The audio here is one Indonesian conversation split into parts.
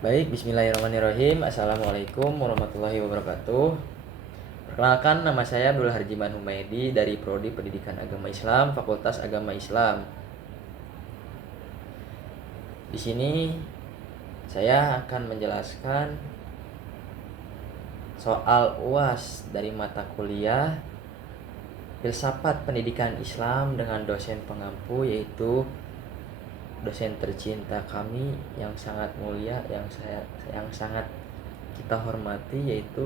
Baik, bismillahirrahmanirrahim. Assalamualaikum warahmatullahi wabarakatuh. Perkenalkan, nama saya Abdul Harjiman Humaydi dari Prodi Pendidikan Agama Islam, Fakultas Agama Islam. Di sini saya akan menjelaskan soal UAS dari mata kuliah Filsafat Pendidikan Islam dengan dosen pengampu, yaitu dosen tercinta kami yang sangat mulia, yang sangat kita hormati, yaitu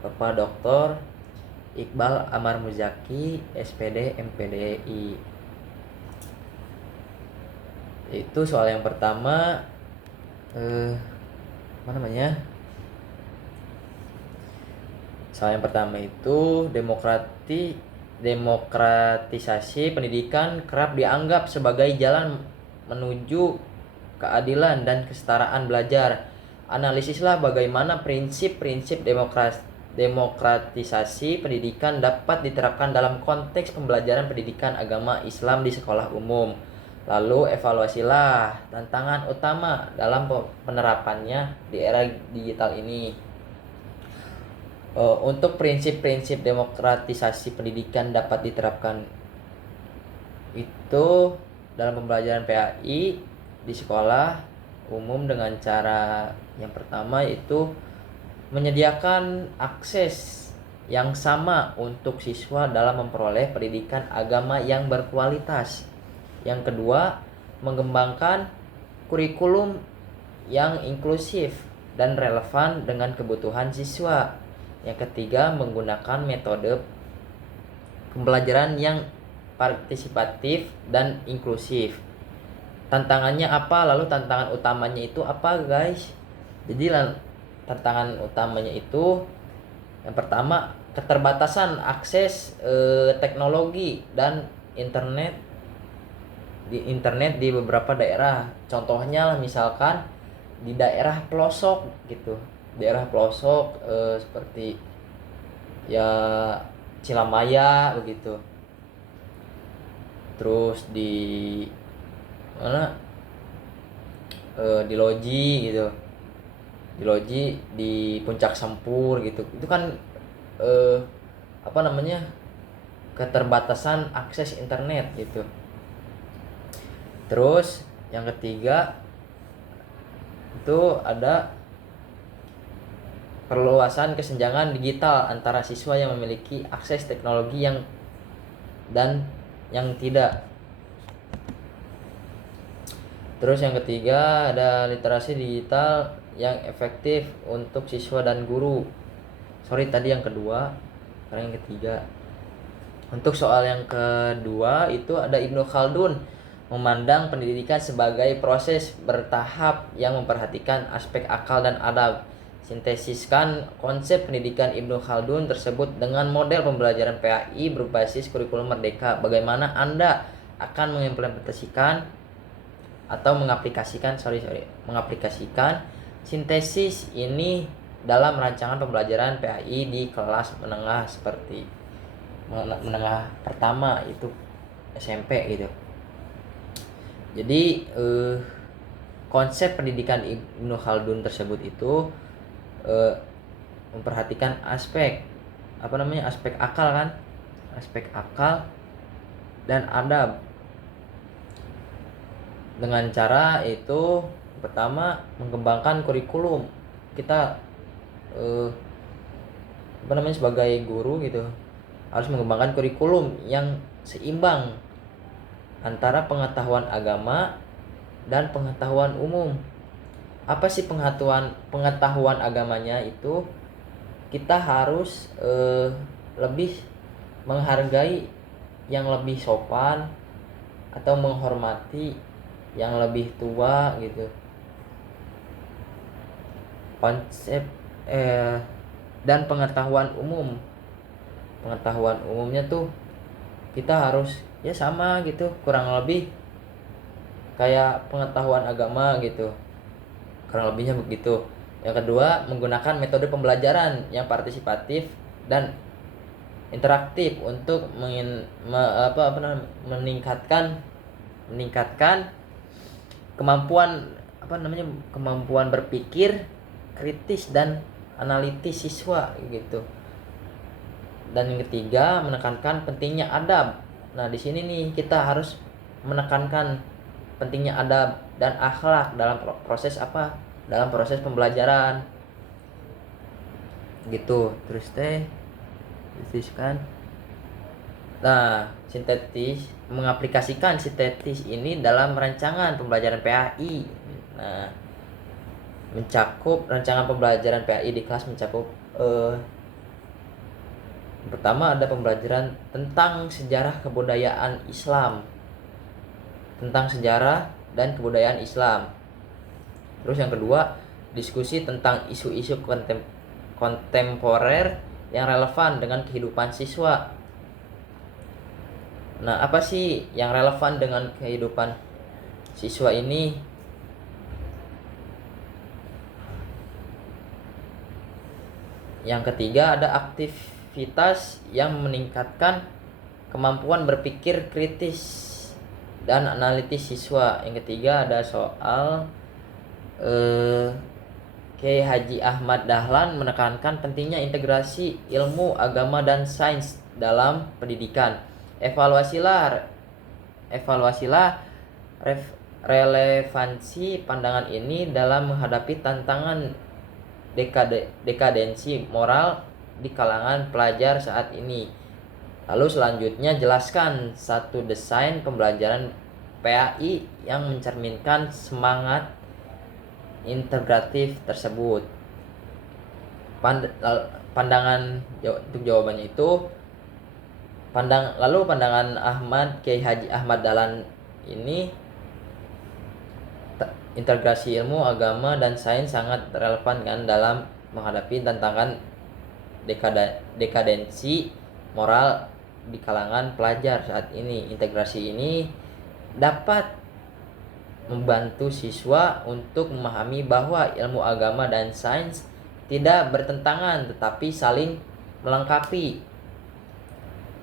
Bapak Dr. Iqbal Amar Muzaki, SPD MPDI. Itu soal yang pertama, soal yang pertama itu demokratisasi pendidikan kerap dianggap sebagai jalan menuju keadilan dan kesetaraan belajar. Analisislah bagaimana prinsip-prinsip demokratisasi pendidikan dapat diterapkan dalam konteks pembelajaran pendidikan agama Islam di sekolah umum. Lalu evaluasilah tantangan utama dalam penerapannya di era digital ini. Untuk prinsip-prinsip demokratisasi pendidikan dapat diterapkan itu dalam pembelajaran PAI di sekolah umum dengan cara yang pertama yaitu menyediakan akses yang sama untuk siswa dalam memperoleh pendidikan agama yang berkualitas. Yang kedua, mengembangkan kurikulum yang inklusif dan relevan dengan kebutuhan siswa. Yang ketiga, menggunakan metode pembelajaran yang partisipatif dan inklusif. Tantangannya apa? Lalu tantangan utamanya itu apa, guys? Jadi tantangan utamanya itu yang pertama, keterbatasan akses teknologi dan internet di beberapa daerah. Contohnya misalkan di daerah pelosok gitu. Daerah pelosok seperti ya Cilamaya begitu. Terus di mana di Loji gitu, di Puncak Sempur gitu. Itu kan keterbatasan akses internet gitu. Terus yang ketiga itu ada perluasan kesenjangan digital antara siswa yang memiliki akses teknologi dan yang tidak. Terus yang ketiga ada literasi digital yang efektif untuk siswa dan guru. Tadi yang kedua, sekarang yang ketiga. Untuk soal yang kedua itu ada Ibnu Khaldun memandang pendidikan sebagai proses bertahap yang memperhatikan aspek akal dan adab. Sintesiskan konsep pendidikan Ibnu Khaldun tersebut dengan model pembelajaran PAI berbasis kurikulum merdeka. Bagaimana Anda akan mengimplementasikan atau mengaplikasikan sintesis ini dalam rancangan pembelajaran PAI di kelas menengah seperti menengah pertama itu SMP gitu. Jadi konsep pendidikan Ibnu Khaldun tersebut itu memperhatikan aspek akal kan, aspek akal dan adab dengan cara itu pertama mengembangkan kurikulum. Kita sebagai guru gitu harus mengembangkan kurikulum yang seimbang antara pengetahuan agama dan pengetahuan umum. Apa sih pengetahuan agamanya itu? Kita harus lebih menghargai yang lebih sopan atau menghormati yang lebih tua gitu. Konsep dan pengetahuan umumnya tuh kita harus ya sama gitu, kurang lebih kayak pengetahuan agama gitu, kurang lebihnya begitu. Yang kedua, menggunakan metode pembelajaran yang partisipatif dan interaktif untuk meningkatkan kemampuan kemampuan berpikir kritis dan analitis siswa gitu. Dan yang ketiga, menekankan pentingnya adab. Nah, di sini nih kita harus menekankan pentingnya adab dan akhlak dalam proses dalam proses pembelajaran gitu. Terus kan. Nah, mengaplikasikan sintetis ini dalam rancangan pembelajaran PAI. Nah, rancangan pembelajaran PAI di kelas mencakup pertama ada pembelajaran tentang sejarah kebudayaan Islam. Tentang sejarah dan kebudayaan Islam. Terus yang kedua, diskusi tentang isu-isu kontemporer yang relevan dengan kehidupan siswa. Nah, apa sih yang relevan dengan kehidupan siswa ini? Yang ketiga, ada aktivitas yang meningkatkan kemampuan berpikir kritis dan analitis siswa. Yang ketiga, ada soal Kiai Haji Ahmad Dahlan menekankan pentingnya integrasi ilmu, agama, dan sains dalam pendidikan. Evaluasilah relevansi pandangan ini dalam menghadapi tantangan dekadensi moral di kalangan pelajar saat ini. Lalu selanjutnya, jelaskan satu desain pembelajaran PAI yang mencerminkan semangat integratif tersebut. Pandangan untuk jawabannya itu pandangan Kiai Haji Ahmad Dahlan ini, integrasi ilmu, agama, dan sains sangat relevan kan dalam menghadapi tantangan dekadensi moral di kalangan pelajar saat ini. Integrasi ini dapat membantu siswa untuk memahami bahwa ilmu agama dan sains tidak bertentangan tetapi saling melengkapi.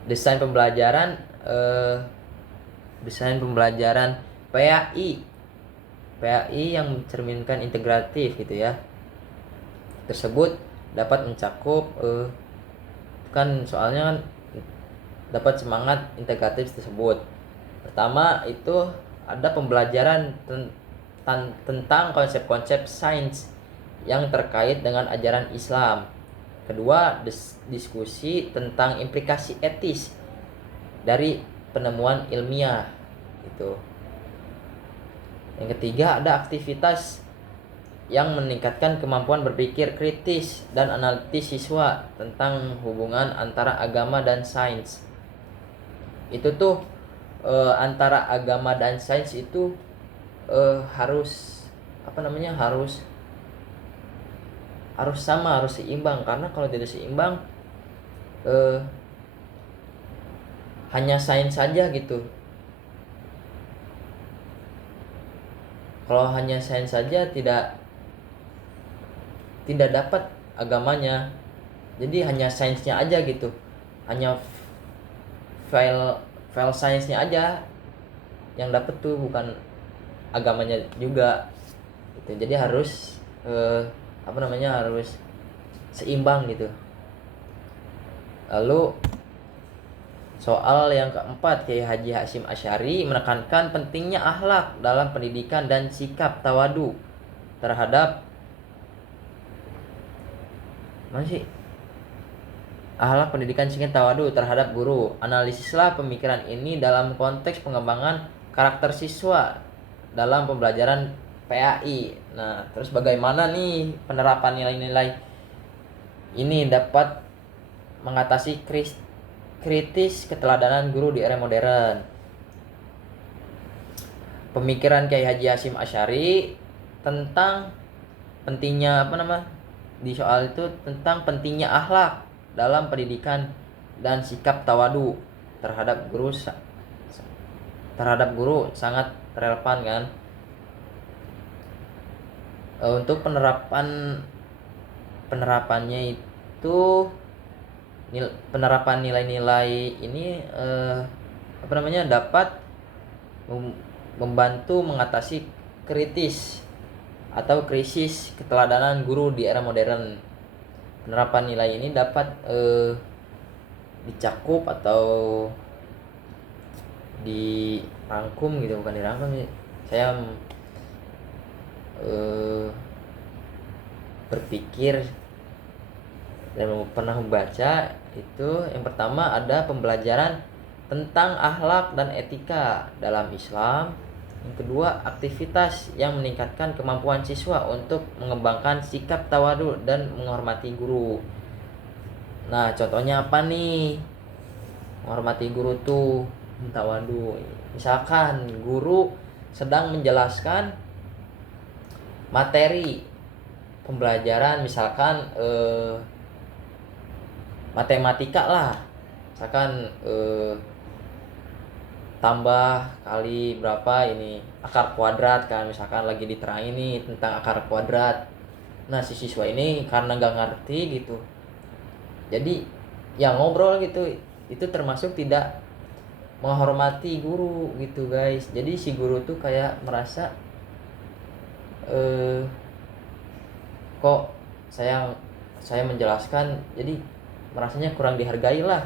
Desain pembelajaran PAI yang mencerminkan integratif gitu ya, tersebut dapat mencakup kan soalnya kan dapat semangat integratif tersebut. Pertama itu ada pembelajaran tentang konsep-konsep sains yang terkait dengan ajaran Islam. Kedua, diskusi tentang implikasi etis dari penemuan ilmiah gitu. Yang ketiga, ada aktivitas yang meningkatkan kemampuan berpikir kritis dan analitis siswa tentang hubungan antara agama dan sains. Itu tuh antara agama dan sains itu harus sama, harus seimbang, karena kalau tidak seimbang hanya sains saja gitu. Kalau hanya sains saja tidak dapat agamanya. Jadi hanya sainsnya aja gitu. Hanya file sainsnya aja yang dapat tuh, bukan agamanya juga gitu. Jadi harus harus seimbang gitu. Lalu soal yang keempat, Kiai Haji Hasyim Asy'ari menekankan pentingnya akhlak dalam pendidikan dan sikap tawadu terhadap akhlak pendidikan sikap tawadu terhadap guru. Analisislah pemikiran ini dalam konteks pengembangan karakter siswa dalam pembelajaran PAI. Nah, terus bagaimana nih penerapan nilai-nilai ini dapat mengatasi kritis keteladanan guru di era modern? Pemikiran Kiai Haji Hasyim Asy'ari tentang pentingnya di soal itu tentang pentingnya akhlak dalam pendidikan dan sikap tawadu terhadap guru sangat relevan kan. Untuk penerapannya itu penerapan nilai-nilai ini dapat membantu mengatasi atau krisis keteladanan guru di era modern. Penerapan nilai ini dapat dicakup atau dirangkum gitu, bukan dirangkum sih. Saya berpikir dan pernah membaca itu, yang pertama ada pembelajaran tentang akhlak dan etika dalam Islam. Yang kedua, aktivitas yang meningkatkan kemampuan siswa untuk mengembangkan sikap tawadu dan menghormati guru. Nah, contohnya apa nih? Menghormati guru tuh tawadu. Misalkan guru sedang menjelaskan materi pembelajaran, misalkan matematika lah, misalkan tambah kali berapa ini akar kuadrat kan, misalkan lagi diterangin nih tentang akar kuadrat. Nah, si siswa ini karena nggak ngerti gitu, jadi ya ngobrol gitu, itu termasuk tidak menghormati guru gitu guys. Jadi si guru tuh kayak merasa kok saya menjelaskan, jadi merasanya kurang dihargai lah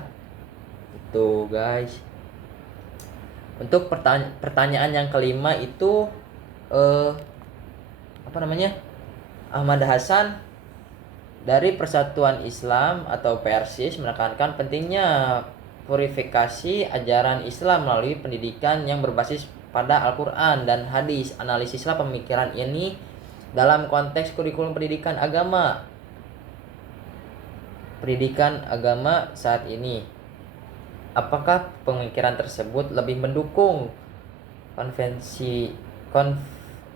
itu guys. Untuk pertanyaan yang kelima itu Ahmad Hasan dari Persatuan Islam atau Persis menekankan pentingnya purifikasi ajaran Islam melalui pendidikan yang berbasis pada Al-Quran dan hadis. Analisislah pemikiran ini dalam konteks kurikulum pendidikan agama saat ini. Apakah pemikiran tersebut lebih mendukung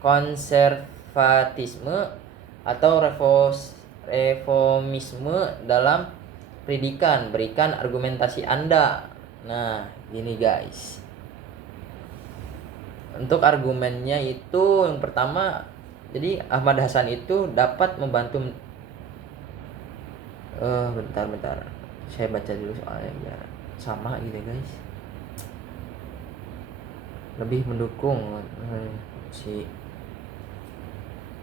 konservatisme atau reformisme dalam pendidikan? Berikan argumentasi Anda. Nah, gini guys. Untuk argumennya itu, yang pertama, jadi Ahmad Hasan itu dapat membantu bentar. Saya baca dulu soalnya biar sama gitu guys. Lebih mendukung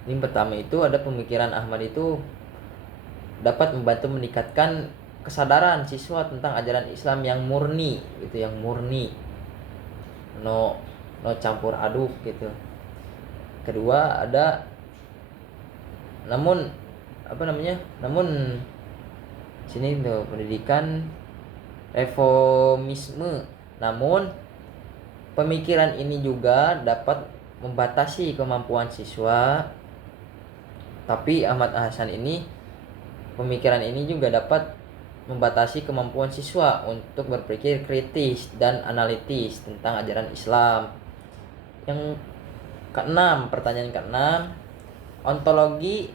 ini pertama itu ada pemikiran Ahmad itu dapat membantu meningkatkan kesadaran siswa tentang ajaran Islam yang murni gitu, yang murni, no campur aduk gitu. Kedua ada namun sini tuh pendidikan reformisme. Namun pemikiran ini juga dapat membatasi kemampuan siswa. Tapi Ahmad Hasan ini, pemikiran ini juga dapat membatasi kemampuan siswa untuk berpikir kritis dan analitis tentang ajaran Islam. Yang keenam, pertanyaan keenam, ontologi,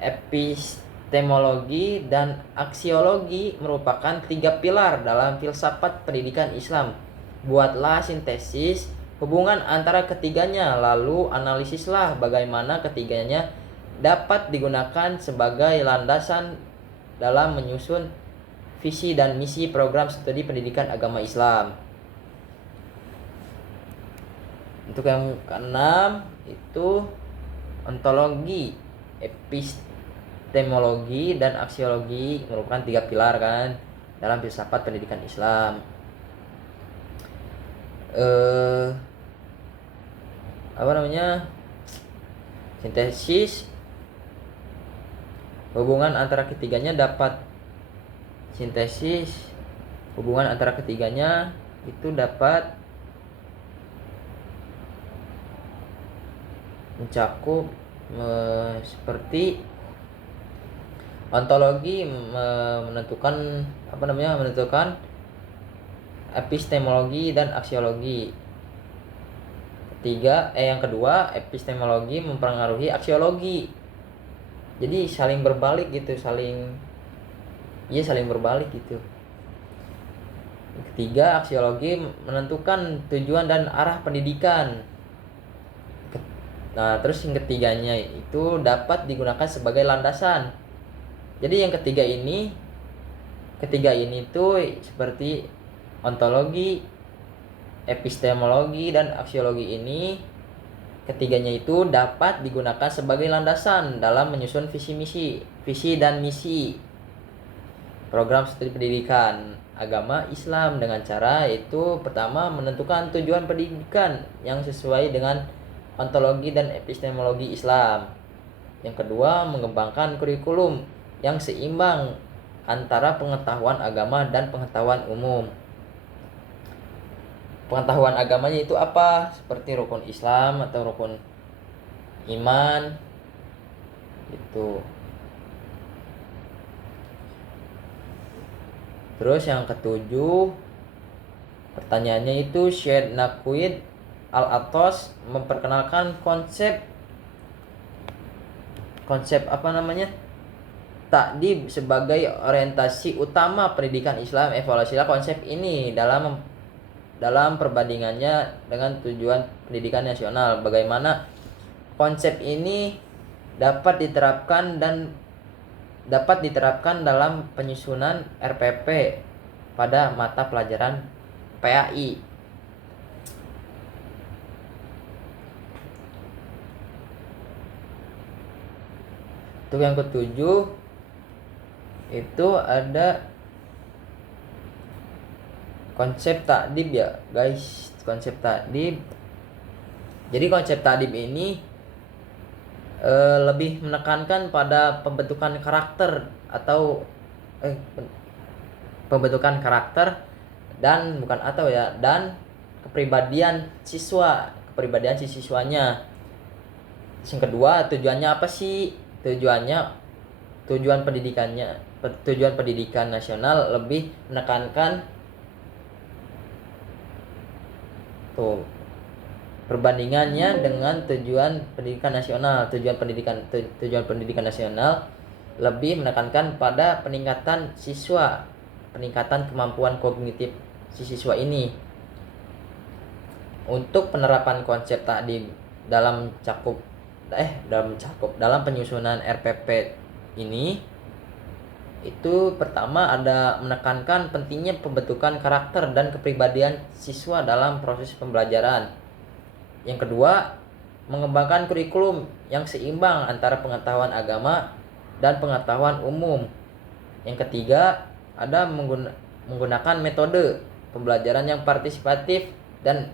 epistemologi, dan aksiologi merupakan 3 pilar dalam filsafat pendidikan Islam. Buatlah sintesis hubungan antara ketiganya, lalu analisislah bagaimana ketiganya dapat digunakan sebagai landasan dalam menyusun visi dan misi program studi pendidikan agama Islam. Untuk yang keenam itu ontologi, epistemologi, dan aksiologi merupakan 3 pilar kan dalam filsafat pendidikan Islam. Sintesis hubungan antara ketiganya itu dapat mencakup seperti ontologi menentukan epistemologi dan aksiologi. Yang kedua, epistemologi mempengaruhi aksiologi. Jadi saling berbalik gitu, saling berbalik gitu. Yang ketiga, aksiologi menentukan tujuan dan arah pendidikan. Nah, terus yang ketiganya itu dapat digunakan sebagai landasan. Jadi yang ketiga ini tuh seperti ontologi, epistemologi, dan aksiologi ini ketiganya itu dapat digunakan sebagai landasan dalam menyusun visi dan misi program studi pendidikan agama Islam dengan cara itu pertama menentukan tujuan pendidikan yang sesuai dengan ontologi dan epistemologi Islam. Yang kedua, mengembangkan kurikulum yang seimbang antara pengetahuan agama dan pengetahuan umum. Pengetahuan agamanya itu apa? Seperti rukun Islam atau rukun iman itu. Terus yang ketujuh, pertanyaannya itu Syed Naqid Al-Atos memperkenalkan konsep takdib sebagai orientasi utama pendidikan Islam. Evaluasilah konsep ini dalam perbandingannya dengan tujuan pendidikan nasional. Bagaimana konsep ini dapat diterapkan dalam penyusunan RPP pada mata pelajaran PAI. Untuk yang ketujuh itu ada konsep takdib ya guys, konsep takdib. Jadi konsep takdib ini lebih menekankan pada pembentukan karakter dan kepribadian si siswanya. Yang kedua, tujuannya apa sih? Tujuan pendidikan nasional lebih menekankan perbandingannya dengan tujuan pendidikan nasional. Tujuan pendidikan nasional lebih menekankan pada peningkatan kemampuan kognitif si siswa ini. Untuk penerapan konsep tadi dalam penyusunan RPP ini itu pertama ada menekankan pentingnya pembentukan karakter dan kepribadian siswa dalam proses pembelajaran. Yang kedua, mengembangkan kurikulum yang seimbang antara pengetahuan agama dan pengetahuan umum. Yang ketiga, ada menggunakan metode pembelajaran yang partisipatif dan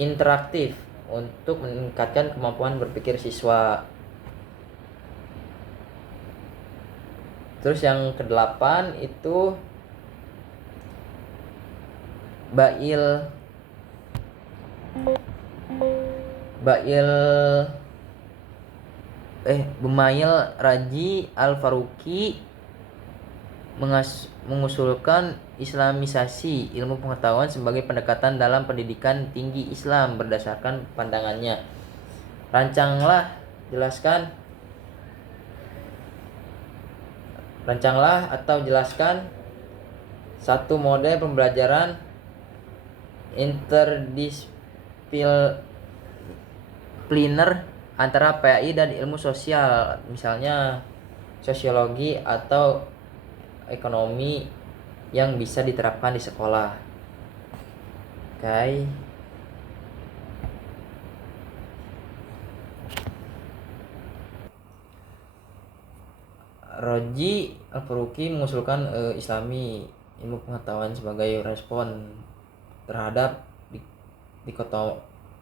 interaktif untuk meningkatkan kemampuan berpikir siswa. Terus yang kedelapan itu Bumail Raji Al-Faruqi mengusulkan Islamisasi ilmu pengetahuan sebagai pendekatan dalam pendidikan tinggi Islam berdasarkan pandangannya. Jelaskan satu model pembelajaran interdisipliner antara PAI dan ilmu sosial, misalnya sosiologi atau ekonomi yang bisa diterapkan di sekolah. Oke. Roji Al-Faruqi mengusulkan Islami ilmu pengetahuan sebagai respon terhadap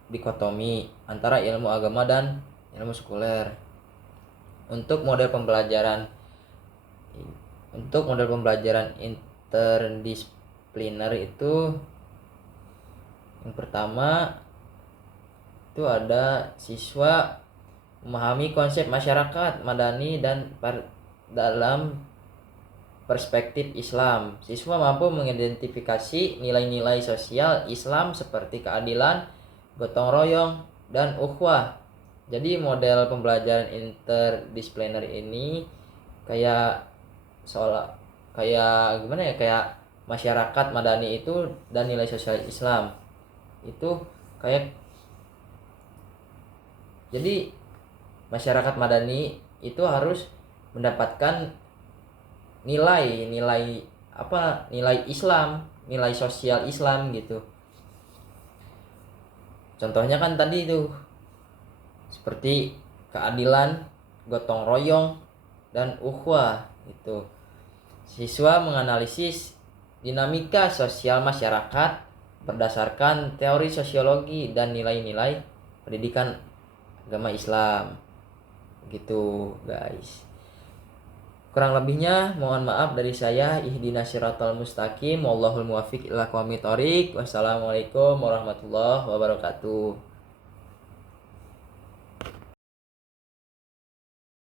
dikotomi antara ilmu agama dan ilmu sekuler. Untuk model pembelajaran interdisipliner itu yang pertama itu ada siswa memahami konsep masyarakat madani dan dalam perspektif Islam. Siswa mampu mengidentifikasi nilai-nilai sosial Islam seperti keadilan, gotong royong, dan ukhuwah. Jadi model pembelajaran interdisipliner ini kayak masyarakat madani itu dan nilai sosial Islam itu jadi masyarakat madani itu harus mendapatkan nilai Islam, nilai sosial Islam gitu. Contohnya kan tadi tuh seperti keadilan, gotong royong, dan ukhuwah itu. Siswa menganalisis dinamika sosial masyarakat berdasarkan teori sosiologi dan nilai-nilai pendidikan agama Islam. Gitu, guys. Kurang lebihnya mohon maaf dari saya. Ihdinas siratal mustaqim, wallahul muwaffiq ila aqwamit thoriq. Wassalamualaikum warahmatullahi wabarakatuh.